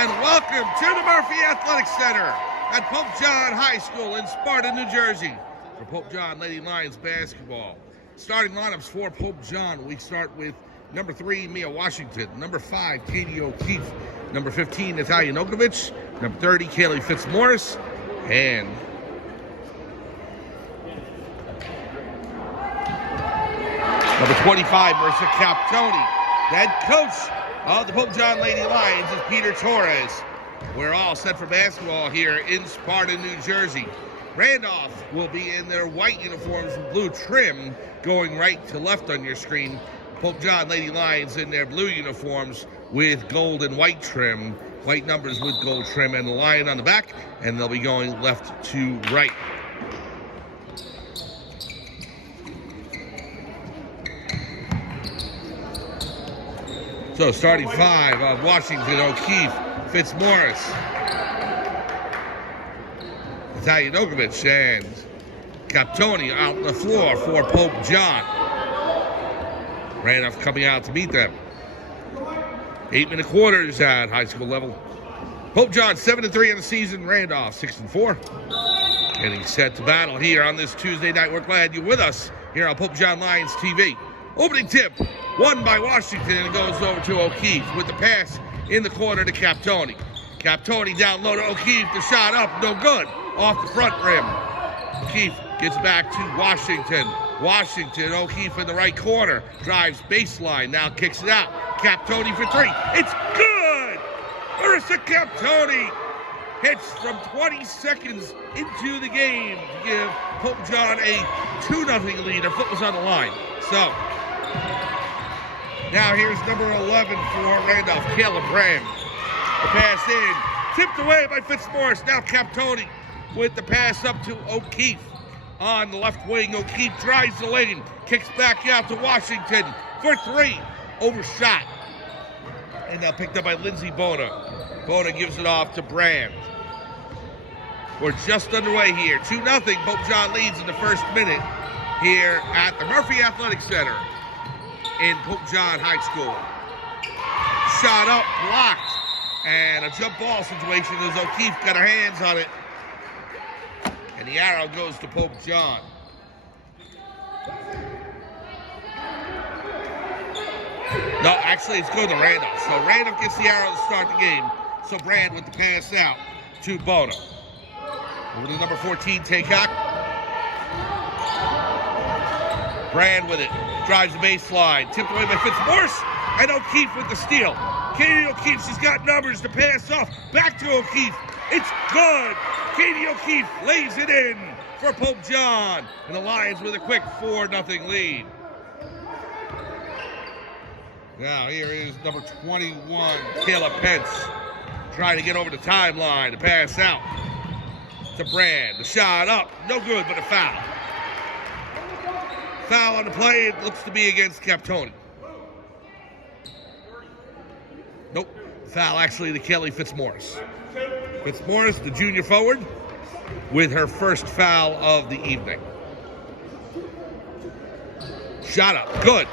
and welcome to the Murphy Athletic Center at Pope John High School in Sparta, New Jersey for Pope John Lady Lions basketball. Starting lineups for Pope John, we start with number 3, Mia Washington, number 5, Katie O'Keefe, number 15, Natalia Nokovic, number 30, Kaylee Fitzmaurice, and number 25, Marissa Captoni. Head coach of the Pope John Lady Lions is Peter Torres. We're all set for basketball here in Sparta, New Jersey. Randolph will be in their white uniforms with blue trim going right to left on your screen. Pope John Lady Lions in their blue uniforms with gold and white trim, white numbers with gold trim, and the lion on the back, and they'll be going left to right. So starting 5 of Washington, O'Keefe, Fitzmaurice, Natalia Nokovic, and Captoni out on the floor for Pope John. Randolph coming out to meet them. 8-minute quarters at high school level. Pope John 7-3 in the season. Randolph 6-4. Getting set to battle here on this Tuesday night. We're glad you're with us here on Pope John Lions TV. Opening tip, won by Washington, and it goes over to O'Keefe with the pass in the corner to Captoni. Captoni down low to O'Keefe, the shot up, no good, off the front rim. O'Keefe gets back to Washington. Washington, O'Keefe in the right corner, drives baseline, now kicks it out. Captoni for 3, it's good! Marissa Captoni hits from 20 seconds into the game to give Pope John a 2-0 lead. Her foot was on the line. So, now here's number 11 for Randolph, Caleb Brand. The pass in, tipped away by Fitzmaurice. Now Captoni with the pass up to O'Keefe. On the left wing, O'Keefe drives the lane, kicks back out to Washington for 3. Overshot. And now picked up by Lindsay Bona. Bona gives it off to Brand. We're just underway here. 2-0. Pope John leads in the first minute here at the Murphy Athletic Center in Pope John High School. Shot up, blocked, and a jump ball situation as O'Keefe got her hands on it. And the arrow goes to Pope John. No, actually it's going to Randolph. So Randolph gets the arrow to start the game. So Brand with the pass out to Bona. Over to number 14, Taycock. Brand with it, drives the baseline, tipped away by Fitzmaurice, and O'Keefe with the steal. Katie O'Keefe, she's got numbers to pass off, back to O'Keefe, it's good! Katie O'Keefe lays it in for Pope John, and the Lions with a quick 4-0 lead. Now here is number 21, Kayla Pence, trying to get over the timeline to pass out to Brand. The shot up, no good, but a foul. Foul on the play, it looks to be against Captoni. Nope, foul actually to Kelly Fitzmaurice. Fitzmaurice, the junior forward, with her first foul of the evening. Shot up, good.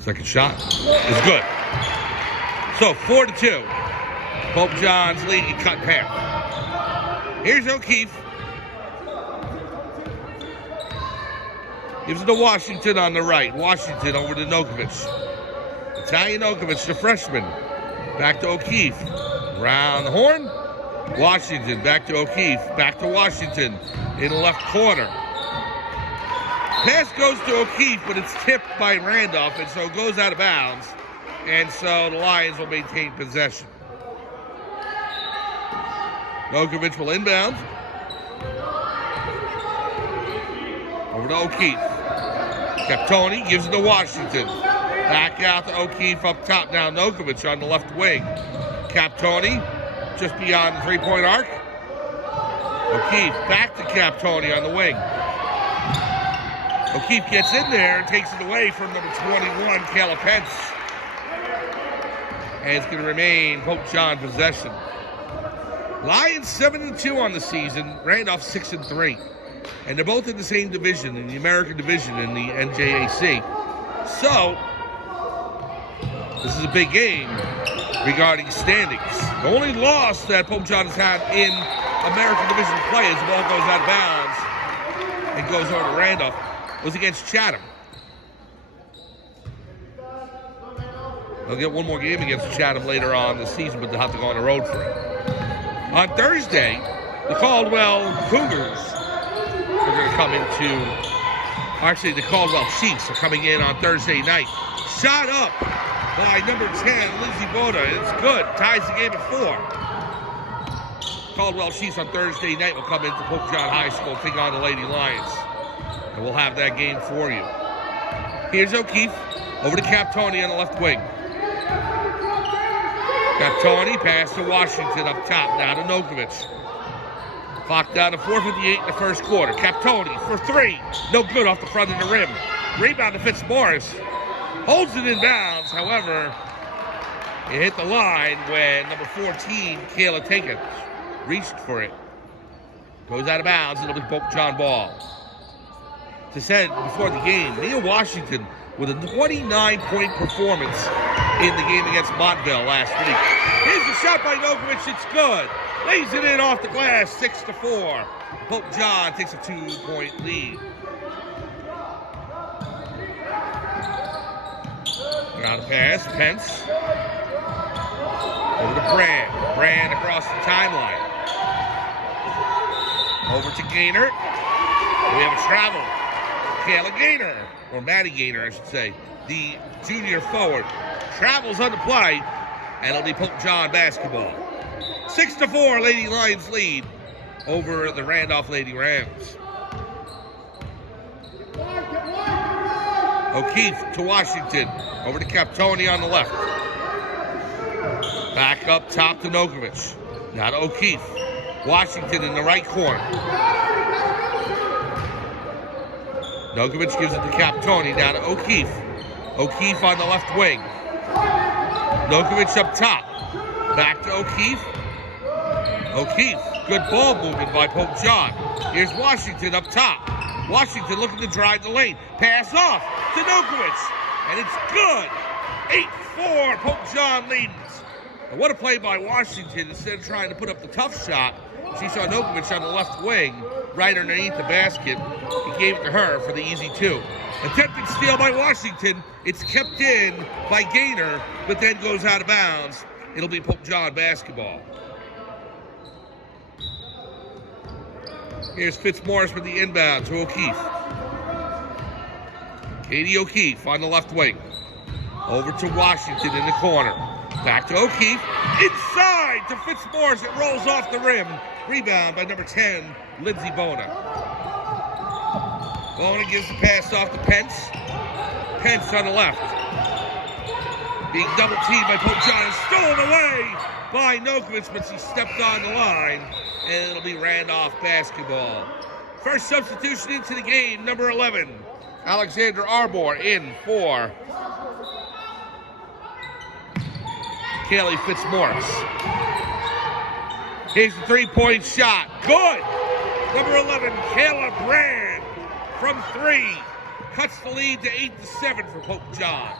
Second shot is good. So 4-2. Pope John's lead cut in half. Here's O'Keefe. Gives it to Washington on the right. Washington over to Nokovic. Natalia Nokovic, the freshman. Back to O'Keefe. Round the horn. Washington back to O'Keefe. Back to Washington in the left corner. Pass goes to O'Keefe, but it's tipped by Randolph, and so it goes out of bounds. And so the Lions will maintain possession. Nokovic will inbound. Over to O'Keefe. Captoni gives it to Washington. Back out to O'Keefe up top now. Nokovic on the left wing. Captoni just beyond the three-point arc. O'Keefe back to Captoni on the wing. O'Keefe gets in there and takes it away from number 21, Kayla Pence. And it's going to remain Pope John possession. Lions 7-2 on the season. Randolph 6-3. And they're both in the same division, in the American division, in the NJAC. So, this is a big game regarding standings. The only loss that Pope John has had in American division play as the ball goes out of bounds and goes over to Randolph was against Chatham. They'll get one more game against Chatham later on this season, but they'll have to go on the road for it. On Thursday, the Caldwell Cougars are going to come into, actually the Caldwell Chiefs are coming in on Thursday night. Shot up by number 10, Lindsey Boda. It's good. Ties the game at 4. Caldwell Chiefs on Thursday night will come into Pope John High School, take on the Lady Lions. And we'll have that game for you. Here's O'Keefe over to Captoni on the left wing. Captoni pass to Washington up top, now to Nokovic. Clock down to 4:58 in the first quarter. Captoni for 3. No good off the front of the rim. Rebound to Fitzmaurice. Holds it in bounds, however, it hit the line when number 14, Kayla Tankins, reached for it. Goes out of bounds, and it'll be Pope John ball. To said before the game, Neil Washington with a 29-point performance in the game against Montville last week. Here's the shot by Nokovic, it's good. Lays it in off the glass, 6-4. Pope John takes a 2-point lead. Around the pass, Pence. Over to Brand. Brand across the timeline. Over to Gaynor. We have a travel. Kayla Gaynor, or Maddie Gaynor, I should say, the junior forward, travels on the play, and it'll be Pope John basketball. 6-4, Lady Lions lead over the Randolph Lady Rams. O'Keefe to Washington, over to Captoni on the left. Back up top to Nokovic. Now to O'Keefe. Washington in the right corner. Nokovic gives it to Captoni, down to O'Keefe. O'Keefe on the left wing. Nokovic up top. Back to O'Keefe. O'Keefe, good ball movement by Pope John. Here's Washington up top. Washington looking to drive the lane. Pass off to Nokovic, and it's good. 8-4, Pope John leads. And what a play by Washington. Instead of trying to put up the tough shot, she saw Nokovic on the left wing, right underneath the basket. He gave it to her for the easy 2. Attempted steal by Washington. It's kept in by Gaynor, but then goes out of bounds. It'll be Pope John basketball. Here's Fitzmaurice with the inbound to O'Keefe. Katie O'Keefe on the left wing. Over to Washington in the corner. Back to O'Keefe. Inside to Fitzmaurice. It rolls off the rim. Rebound by number 10, Lindsey Bona. Bona gives the pass off to Pence. Pence on the left. Being double teamed by Pope John and stolen away by Nokovic, but she stepped on the line, and it'll be Randolph basketball. First substitution into the game, number 11, Alexander Arbor in for Kaylee Fitzmaurice. Here's the three-point shot. Good! Number 11, Kayla Brand from 3. Cuts the lead to 8-7 for Pope John.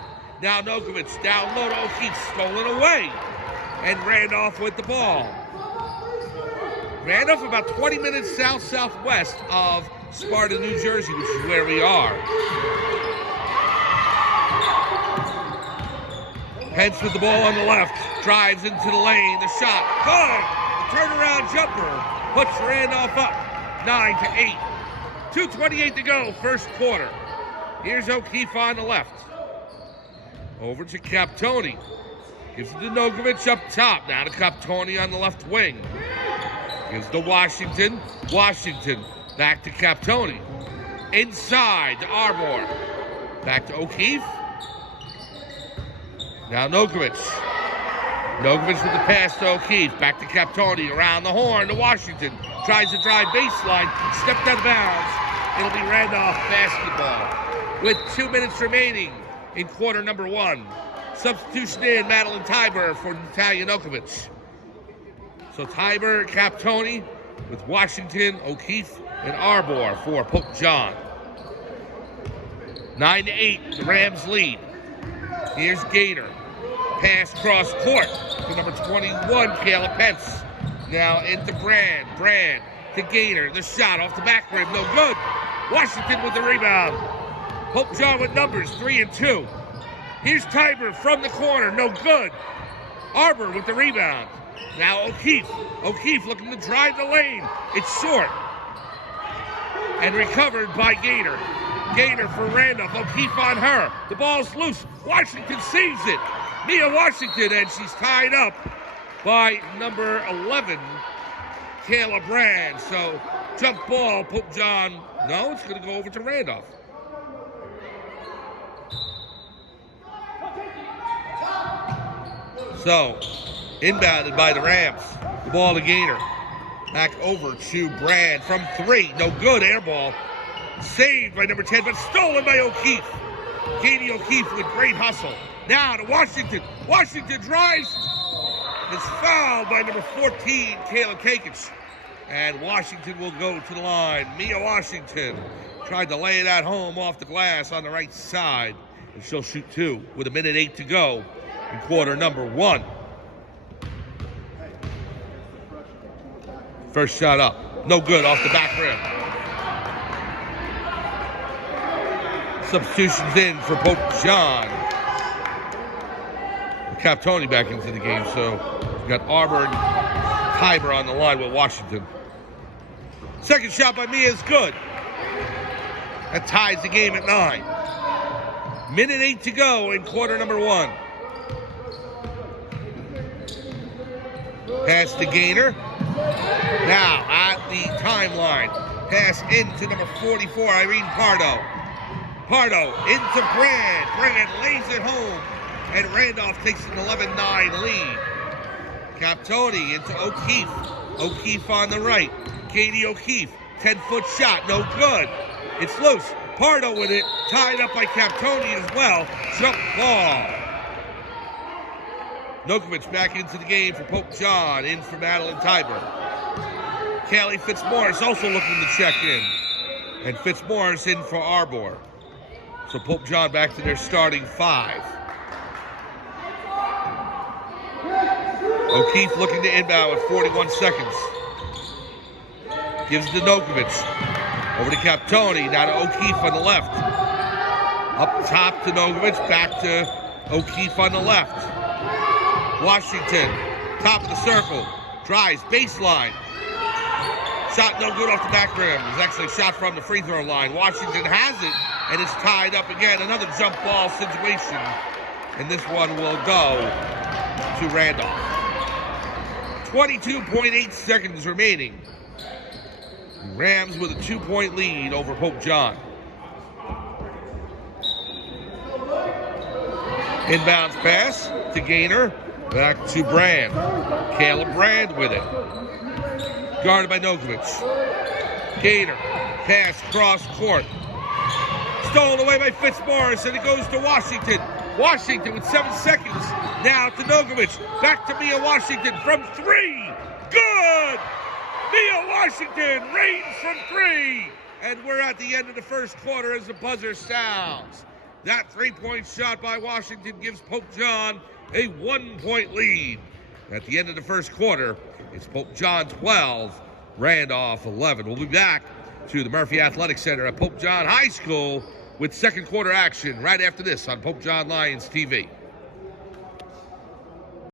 Now Nokovic down low to O'Keefe, stolen away. And Randolph with the ball. Randolph about 20 minutes south-southwest of Sparta, New Jersey, which is where we are. Pence with the ball on the left, drives into the lane, the shot, good! The turnaround jumper puts Randolph up, 9-8. 2:28 to go, first quarter. Here's O'Keefe on the left. Over to Captoni. Gives it to Nokovic up top, now to Captoni on the left wing. Gives to Washington. Washington back to Captoni. Inside to Arbor. Back to O'Keefe. Now Nokovic. Nokovic with the pass to O'Keefe. Back to Captoni. Around the horn to Washington. Tries to drive baseline. Stepped out of bounds. It'll be Randolph basketball. With 2 minutes remaining in quarter number 1. Substitution in Madeline Tiber for Natalia Nokovic. So Tiber, Captoni with Washington, O'Keefe, and Arbor for Pope John. 9-8, the Rams lead. Here's Gator. Pass cross court to number 21, Caleb Pence. Now into Brand. Brand to Gator. The shot off the back rim, no good. Washington with the rebound. Pope John with numbers, 3 and 2. Here's Tiber from the corner, no good. Arbor with the rebound. Now O'Keefe. O'Keefe looking to drive the lane. It's short. And recovered by Gator. Gator for Randolph. O'Keefe on her. The ball's loose. Washington saves it. Mia Washington, and she's tied up by number 11, Kayla Brand. So jump ball, Pope John. No, it's going to go over to Randolph. So, inbounded by the Rams. The ball to Gator. Back over to Brand from 3. No good, air ball. Saved by number 10, but stolen by O'Keefe. Katie O'Keefe with great hustle. Now to Washington. Washington drives. Is fouled by number 14, Kayla Kakich. And Washington will go to the line. Mia Washington tried to lay it at home off the glass on the right side. And she'll shoot 2 with 1:08 to go in quarter number 1. First shot up. No good off the back rim. Substitutions in for Pope John. Captoni back into the game, so we got Arbor and Tiber on the line with Washington. Second shot by Mia is good. That ties the game at 9. 1:08 to go in quarter number 1. Pass to Gaynor. Now at the timeline. Pass into number 44, Irene Pardo. Pardo into Brand. Brand lays it home. And Randolph takes an 11-9 lead. Captoni into O'Keefe. O'Keefe on the right. Katie O'Keefe. 10-foot shot. No good. It's loose. Pardo with it. Tied up by Captoni as well. Jump ball. Nokovic back into the game for Pope John. In for Madeline Tiber. Callie Fitzmaurice also looking to check in. And Fitzmaurice in for Arbor. So Pope John back to their starting 5. O'Keefe looking to inbound with 41 seconds. Gives it to Nokovic. Over to Captoni. Now to O'Keefe on the left. Up top to Nokovic. Back to O'Keefe on the left. Washington. Top of the circle. Drives. Baseline. Shot no good off the back rim. It's actually a shot from the free throw line. Washington has it. And it's tied up again. Another jump ball situation. And this one will go to Randolph. 22.8 seconds remaining. Rams with a 2-point lead over Pope John. Inbounds pass to Gaynor. Back to Brand. Caleb Brand with it. Guarded by Nokovic. Gaynor. Pass cross court. Stolen away by Fitzmaurice, and it goes to Washington. Washington with 7 seconds. Now to Nokovic. Back to Mia Washington from 3. Good! Mia Washington reigns from 3. And we're at the end of the first quarter as the buzzer sounds. That 3-point shot by Washington gives Pope John a 1-point lead. At the end of the first quarter, it's Pope John 12, Randolph 11. We'll be back to the Murphy Athletic Center at Pope John High School with second quarter action right after this on Pope John Lions TV.